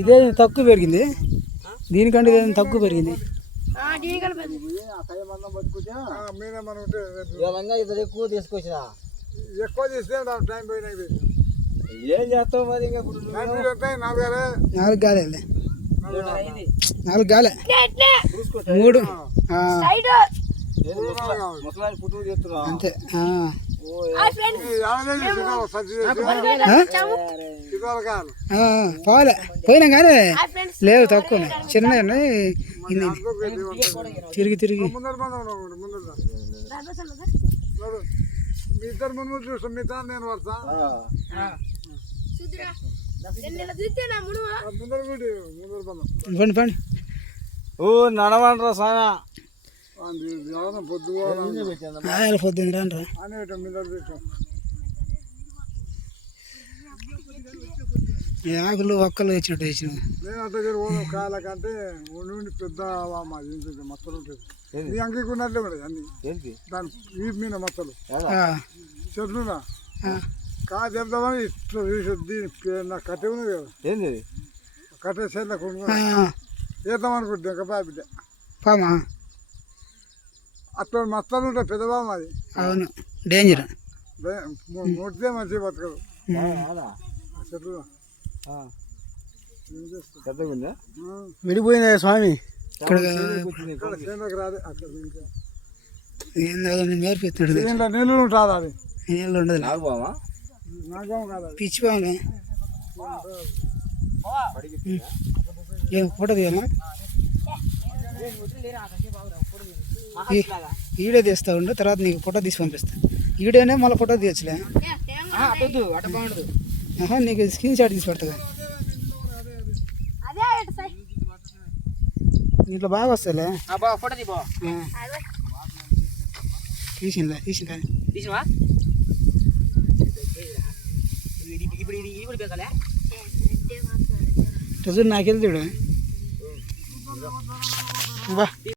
ఇదే తక్కువ పెరిగింది, దీనికంటే ఇదే తక్కువ పెరిగింది. ఎక్కువ తీసుకొచ్చినా ఎక్కువ తీస్తే టైం పోయినా ఏం చేస్తావు మరి? ఇంకా నాలుగు గాలే, నాలుగు గాలే, మూడు పుట్టుకు చేస్తున్నావు అంతే. పోలే పోయినా కానీ లేవు, తక్కువ చిన్న తిరిగి తిరిగి మీ ఇద్దరు ముందు చూస్తాం, మీ తాను నేను వస్తా పండి పండి. ఓ నడవండ్రా సానా పొద్దున్న రాండ్రా. ఆకులు ఒక్కలు వచ్చినట్టు వేసిన నేను అట్లా కాయలకంటే ఉండి పెద్ద మత్తలు ఉంటుంది. నీ అంగీకున్నట్లే ఉండదు అన్ని దాని వీపు మీద మత్తలు చెట్లున్నా కాయ చెప్తామని ఇట్లా నాకు కట్టె ఉన్నది కదా, ఏంది కట్టె చెట్లకు వేద్దాం అనుకుంటే ఇంకా బాబిడ్డ పామా అట్లా మత్తలు ఉంటాయి పెద్దబామ అది. అవును, డేంజర్. ముట్టితే మంచిగా బతకదు చెట్లు. విడిపోయిందా స్వామి? ఇక్కడ రాదే అక్కడ నేర్పిస్తున్నాడు. నీళ్ళు ఉంటుంది, అది నీళ్ళు ఉండదు, నాగం కాదు, పిచ్చి బాగుంది. ఏం ఫోటో తీయాలా? ఈడే తీస్తా ఉండు, తర్వాత నీకు ఫోటో తీసి పంపిస్తా. ఈడేనే మళ్ళీ ఫోటో తీయచ్చులే, నీకు స్క్రీన్ షాట్ తీసి పెడతా. దీంట్లో బాగా వస్తాలే, తీసిందా? తీసిందా? చూడు నాకెళ్ళి చూడు బా.